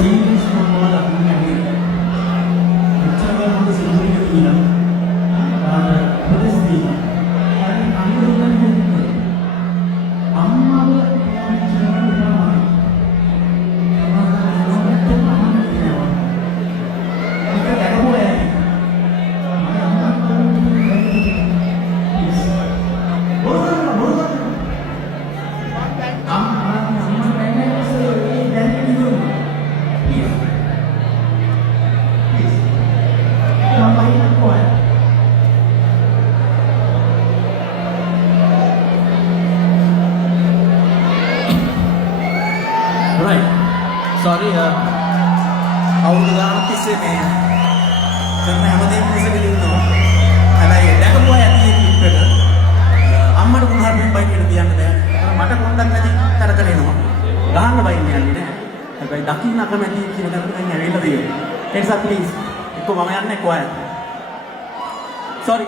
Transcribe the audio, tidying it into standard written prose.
Serious මොනවද අපි කියන්නේ එච්චරම හොඳ සිංහලෙන් කියනවා ප්‍රදේශදී හරි අනුරූපව අම්මාව Right. Sorry, අවුරුදු ගානක් තිස්සේ මේ කරන හැමදේම ඉස්සෙල්ලා ඉන්නවා. හැබැයි දැකපුවා ඇති ක්ලිප් එක. අම්මට කුණහරුපෙන් බයි කියලා කියන්න බෑ. මට කොණ්ඩක් නැති තරකට එනවා. ගහන්න බයින්නේ යන්නේ නෑ. හැබැයි දකින්න අකමැති කියන දේ දැන් ඇවිල්ලා තියෙනවා. ඒ නිසා ප්ලීස් එක්ක මම යන්නේ කොහේ. Sorry.